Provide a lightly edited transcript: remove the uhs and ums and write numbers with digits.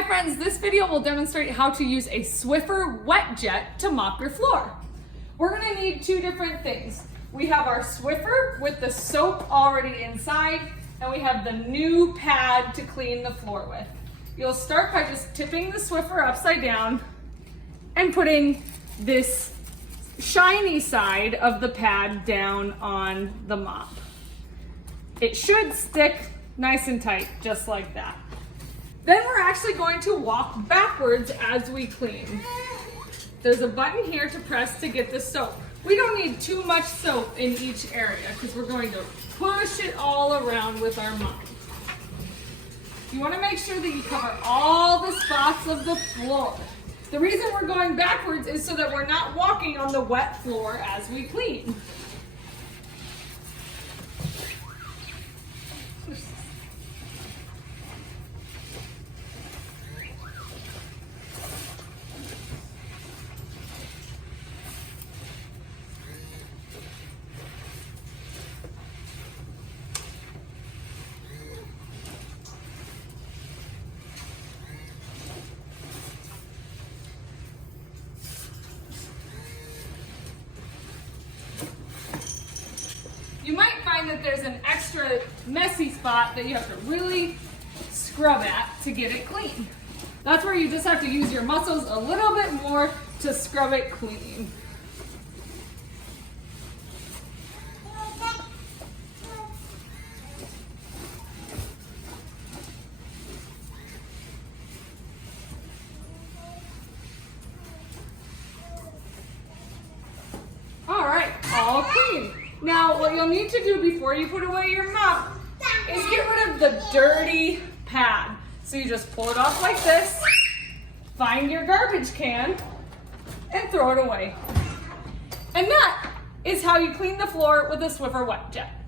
Hi friends, this video will demonstrate how to use a Swiffer Wet Jet to mop your floor. We're gonna need two different things. We have our Swiffer with the soap already inside, and we have the new pad to clean the floor with. You'll start by just tipping the Swiffer upside down and putting this shiny side of the pad down on the mop. It should stick nice and tight, just like that. Then we're actually going to walk backwards as we clean. There's a button here to press to get the soap. We don't need too much soap in each area because we're going to push it all around with our mop. You want to make sure that you cover all the spots of the floor. The reason we're going backwards is so that we're not walking on the wet floor as we clean. You might find that there's an extra messy spot that you have to really scrub at to get it clean. That's where you just have to use your muscles a little bit more to scrub it clean. All right, all clean. Now, what you'll need to do before you put away your mop is get rid of the dirty pad. So you just pull it off like this, find your garbage can, and throw it away. And that is how you clean the floor with a Swiffer Wet Jet.